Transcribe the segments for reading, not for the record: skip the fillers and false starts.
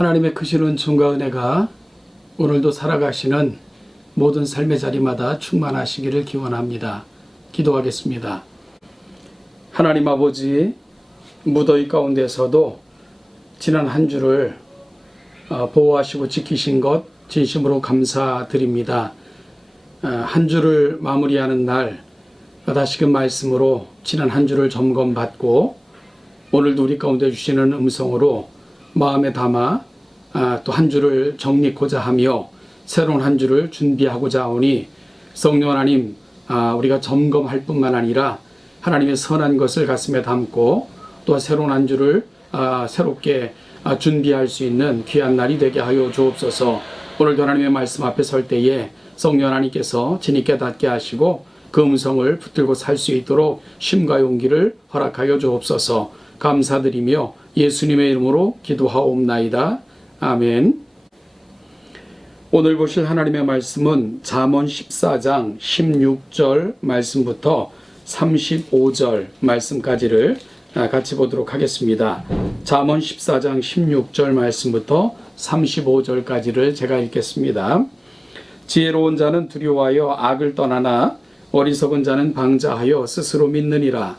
하나님의 크신 은총과 은혜가 오늘도 살아가시는 모든 삶의 자리마다 충만하시기를 기원합니다. 기도하겠습니다. 하나님 아버지, 무더위 가운데서도 지난 한 주를 보호하시고 지키신 것 진심으로 감사드립니다. 한 주를 마무리하는 날 다시금 말씀으로 지난 한 주를 점검받고 오늘도 우리 가운데 주시는 음성으로 마음에 담아 또 한 주를 정리코자 하며 새로운 한 주를 준비하고자 하오니 성령 하나님, 우리가 점검할 뿐만 아니라 하나님의 선한 것을 가슴에 담고 또 새로운 한 주를 새롭게 준비할 수 있는 귀한 날이 되게 하여 주옵소서. 오늘도 하나님의 말씀 앞에 설 때에 성령 하나님께서 진히 깨닫게 하시고 그 음성을 붙들고 살 수 있도록 힘과 용기를 허락하여 주옵소서. 감사드리며 예수님의 이름으로 기도하옵나이다. 아멘. 오늘 보실 하나님의 말씀은 잠언 14장 16절 말씀부터 35절 말씀까지를 같이 보도록 하겠습니다. 잠언 14장 16절 말씀부터 35절까지를 제가 읽겠습니다. 지혜로운 자는 두려워하여 악을 떠나나 어리석은 자는 방자하여 스스로 믿느니라.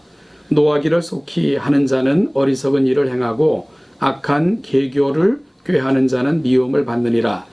노하기를 속히 하는 자는 어리석은 일을 행하고 악한 계교를 꾀하는 자는 미움을 받느니라.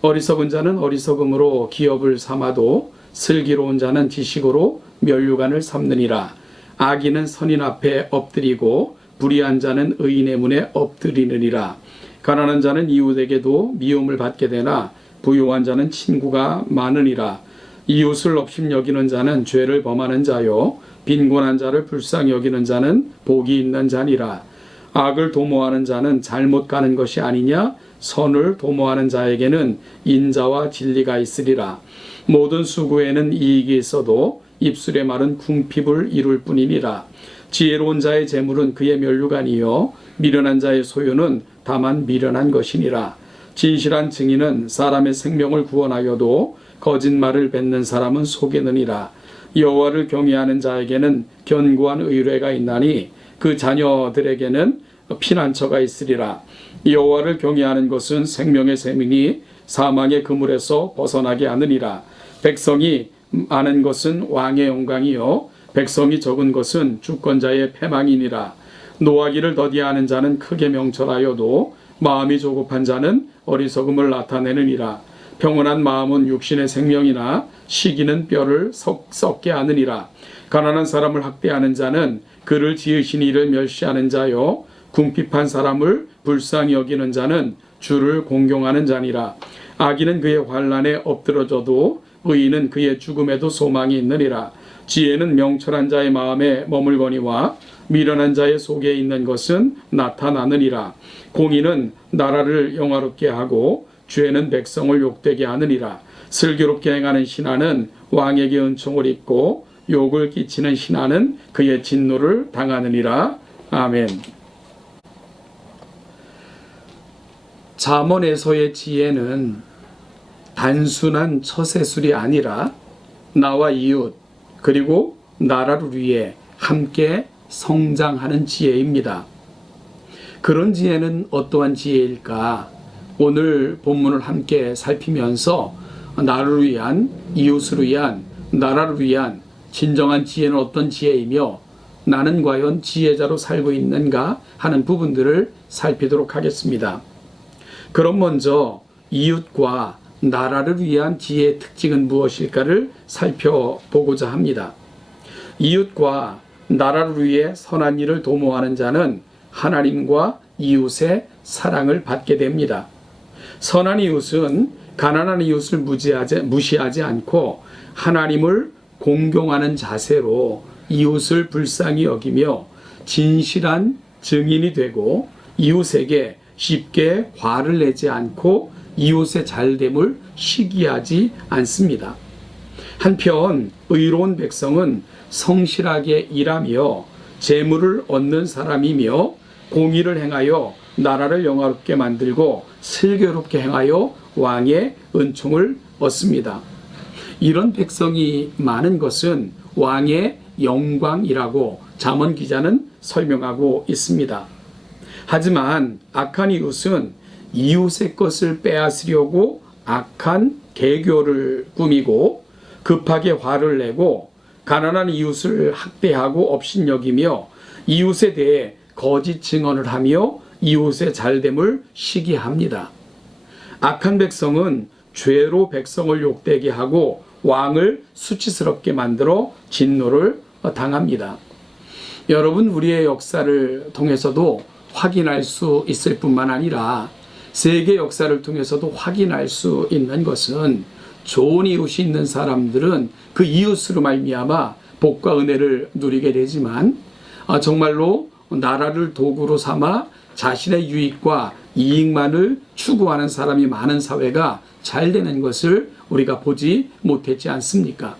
어리석은 자는 어리석음으로 기업을 삼아도 슬기로운 자는 지식으로 면류관을 삼느니라. 악인은 선인 앞에 엎드리고 불의한 자는 의인의 문에 엎드리느니라. 가난한 자는 이웃에게도 미움을 받게 되나 부유한 자는 친구가 많으니라. 이웃을 업심 여기는 자는 죄를 범하는 자요 빈곤한 자를 불쌍히 여기는 자는 복이 있는 자니라. 악을 도모하는 자는 잘못 가는 것이 아니냐? 선을 도모하는 자에게는 인자와 진리가 있으리라. 모든 수고에는 이익이 있어도 입술의 말은 궁핍을 이룰 뿐이니라. 지혜로운 자의 재물은 그의 면류관이요 미련한 자의 소유는 다만 미련한 것이니라. 진실한 증인은 사람의 생명을 구원하여도 거짓말을 뱉는 사람은 속이느니라. 여호와를 경외하는 자에게는 견고한 의뢰가 있나니 그 자녀들에게는 피난처가 있으리라. 여호와를 경외하는 것은 생명의 셈이니 사망의 그물에서 벗어나게 하느니라. 백성이 많은 것은 왕의 영광이요 백성이 적은 것은 주권자의 패망이니라. 노하기를 더디하는 자는 크게 명철하여도 마음이 조급한 자는 어리석음을 나타내느니라. 평온한 마음은 육신의 생명이나 시기는 뼈를 썩게 하느니라. 가난한 사람을 학대하는 자는 그를 지으신 이를 멸시하는 자요 궁핍한 사람을 불쌍히 여기는 자는 주를 공경하는 자니라. 악인은 그의 환난에 엎드러져도 의인은 그의 죽음에도 소망이 있느니라. 지혜는 명철한 자의 마음에 머물거니와 미련한 자의 속에 있는 것은 나타나느니라. 공의는 나라를 영화롭게 하고 죄는 백성을 욕되게 하느니라. 슬기롭게 행하는 신하는 왕에게 은총을 입고 욕을 끼치는 신하는 그의 진노를 당하느니라. 아멘. 잠언에서의 지혜는 단순한 처세술이 아니라 나와 이웃 그리고 나라를 위해 함께 성장하는 지혜입니다. 그런 지혜는 어떠한 지혜일까? 오늘 본문을 함께 살피면서 나를 위한, 이웃을 위한, 나라를 위한 진정한 지혜는 어떤 지혜이며 나는 과연 지혜자로 살고 있는가 하는 부분들을 살피도록 하겠습니다. 그럼 먼저 이웃과 나라를 위한 지혜의 특징은 무엇일까를 살펴보고자 합니다. 이웃과 나라를 위해 선한 일을 도모하는 자는 하나님과 이웃의 사랑을 받게 됩니다. 선한 이웃은 가난한 이웃을 무시하지 않고 하나님을 공경하는 자세로 이웃을 불쌍히 여기며 진실한 증인이 되고 이웃에게 쉽게 화를 내지 않고 이웃의 잘됨을 시기하지 않습니다. 한편 의로운 백성은 성실하게 일하며 재물을 얻는 사람이며 공의를 행하여 나라를 영화롭게 만들고 슬기롭게 행하여 왕의 은총을 얻습니다. 이런 백성이 많은 것은 왕의 영광이라고 잠언 기자는 설명하고 있습니다. 하지만 악한 이웃은 이웃의 것을 빼앗으려고 악한 계교를 꾸미고 급하게 화를 내고 가난한 이웃을 학대하고 업신여기며 이웃에 대해 거짓 증언을 하며 이웃의 잘됨을 시기합니다. 악한 백성은 죄로 백성을 욕되게 하고 왕을 수치스럽게 만들어 진노를 당합니다. 여러분, 우리의 역사를 통해서도 확인할 수 있을 뿐만 아니라 세계 역사를 통해서도 확인할 수 있는 것은 좋은 이웃이 있는 사람들은 그 이웃으로 말미암아 복과 은혜를 누리게 되지만 정말로 나라를 도구로 삼아 자신의 유익과 이익만을 추구하는 사람이 많은 사회가 잘 되는 것을 우리가 보지 못했지 않습니까?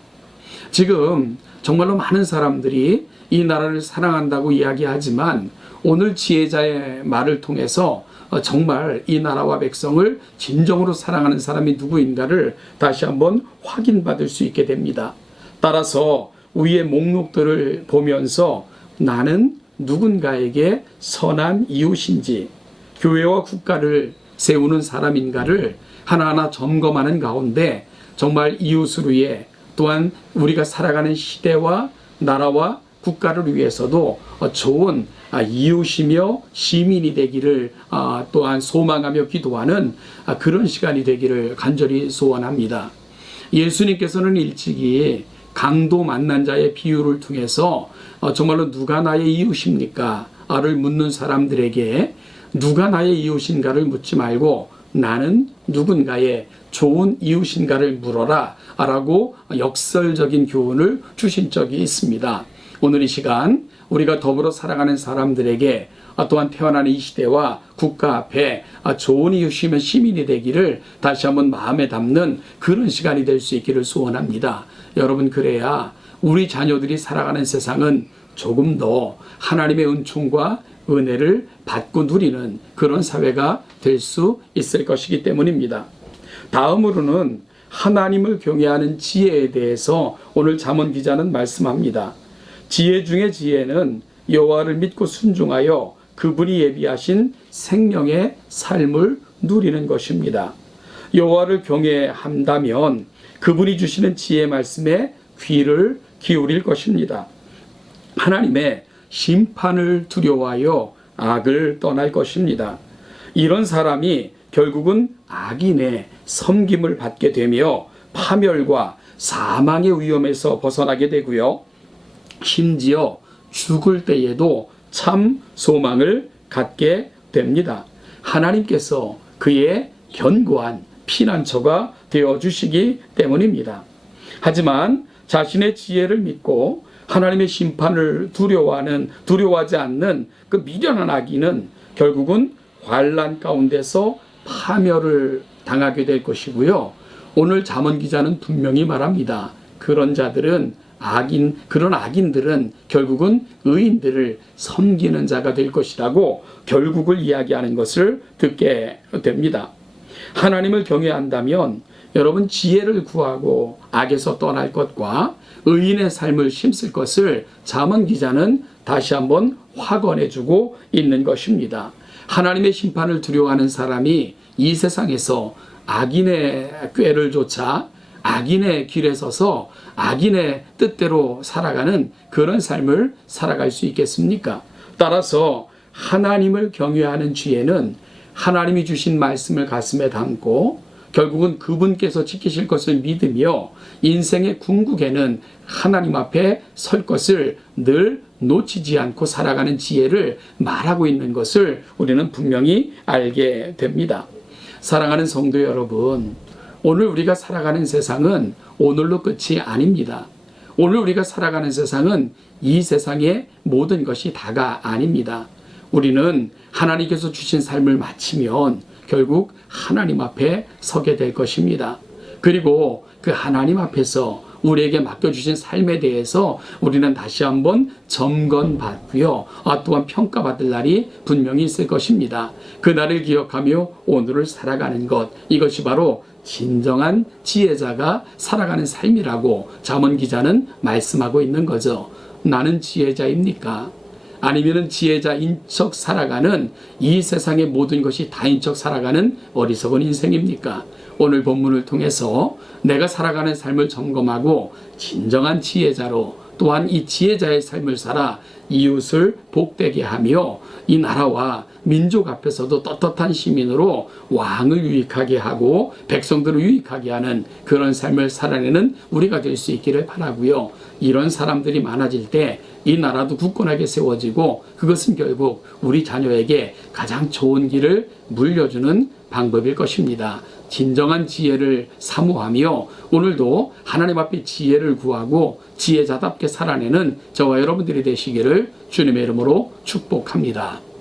지금 정말로 많은 사람들이 이 나라를 사랑한다고 이야기하지만 오늘 지혜자의 말을 통해서 정말 이 나라와 백성을 진정으로 사랑하는 사람이 누구인가를 다시 한번 확인받을 수 있게 됩니다. 따라서 위의 목록들을 보면서 나는 누군가에게 선한 이웃인지 교회와 국가를 세우는 사람인가를 하나하나 점검하는 가운데 정말 이웃을 위해 또한 우리가 살아가는 시대와 나라와 국가를 위해서도 좋은 이웃이며 시민이 되기를 또한 소망하며 기도하는 그런 시간이 되기를 간절히 소원합니다. 예수님께서는 일찍이 강도 만난 자의 비유를 통해서 정말로 누가 나의 이웃입니까? 를 묻는 사람들에게 누가 나의 이웃인가를 묻지 말고 나는 누군가의 좋은 이웃인가를 물어라 라고 역설적인 교훈을 주신 적이 있습니다. 오늘 이 시간 우리가 더불어 살아가는 사람들에게 또한 태어나는 이 시대와 국가 앞에 좋은 이웃이며 시민이 되기를 다시 한번 마음에 담는 그런 시간이 될 수 있기를 소원합니다. 여러분, 그래야 우리 자녀들이 살아가는 세상은 조금 더 하나님의 은총과 은혜를 받고 누리는 그런 사회가 될 수 있을 것이기 때문입니다. 다음으로는 하나님을 경외하는 지혜에 대해서 오늘 잠언 기자는 말씀합니다. 지혜 중에 지혜는 여호와를 믿고 순종하여 그분이 예비하신 생명의 삶을 누리는 것입니다. 여호와를 경외한다면 그분이 주시는 지혜 말씀에 귀를 기울일 것입니다. 하나님의 심판을 두려워하여 악을 떠날 것입니다. 이런 사람이 결국은 악인의 섬김을 받게 되며 파멸과 사망의 위험에서 벗어나게 되고요. 심지어 죽을 때에도 참 소망을 갖게 됩니다. 하나님께서 그의 견고한 피난처가 되어주시기 때문입니다. 하지만 자신의 지혜를 믿고 하나님의 심판을 두려워하지 않는 그 미련한 악인은 결국은 환난 가운데서 파멸을 당하게 될 것이고요. 오늘 잠언 기자는 분명히 말합니다. 그런 악인들은 결국은 의인들을 섬기는 자가 될 것이라고 결국을 이야기하는 것을 듣게 됩니다. 하나님을 경외한다면 여러분, 지혜를 구하고 악에서 떠날 것과 의인의 삶을 심을 것을 잠언 기자는 다시 한번 확언해주고 있는 것입니다. 하나님의 심판을 두려워하는 사람이 이 세상에서 악인의 꾀를 좇아 악인의 길에 서서 악인의 뜻대로 살아가는 그런 삶을 살아갈 수 있겠습니까? 따라서 하나님을 경외하는 지혜는 하나님이 주신 말씀을 가슴에 담고 결국은 그분께서 지키실 것을 믿으며 인생의 궁극에는 하나님 앞에 설 것을 늘 놓치지 않고 살아가는 지혜를 말하고 있는 것을 우리는 분명히 알게 됩니다. 사랑하는 성도 여러분, 오늘 우리가 살아가는 세상은 오늘로 끝이 아닙니다. 오늘 우리가 살아가는 세상은 이 세상의 모든 것이 다가 아닙니다. 우리는 하나님께서 주신 삶을 마치면 결국 하나님 앞에 서게 될 것입니다. 그리고 그 하나님 앞에서 우리에게 맡겨주신 삶에 대해서 우리는 다시 한번 점검받고요. 또한 평가받을 날이 분명히 있을 것입니다. 그날을 기억하며 오늘을 살아가는 것, 이것이 바로 진정한 지혜자가 살아가는 삶이라고 잠언 기자는 말씀하고 있는 거죠. 나는 지혜자입니까? 아니면은 지혜자인 척 살아가는 이 세상의 모든 것이 다인 척 살아가는 어리석은 인생입니까? 오늘 본문을 통해서 내가 살아가는 삶을 점검하고 진정한 지혜자로 또한 이 지혜자의 삶을 살아 이웃을 복되게 하며 이 나라와 민족 앞에서도 떳떳한 시민으로 왕을 유익하게 하고 백성들을 유익하게 하는 그런 삶을 살아내는 우리가 될 수 있기를 바라고요. 이런 사람들이 많아질 때 이 나라도 굳건하게 세워지고 그것은 결국 우리 자녀에게 가장 좋은 길을 물려주는 방법일 것입니다. 진정한 지혜를 사모하며 오늘도 하나님 앞에 지혜를 구하고 지혜자답게 살아내는 저와 여러분들이 되시기를 주님의 이름으로 축복합니다.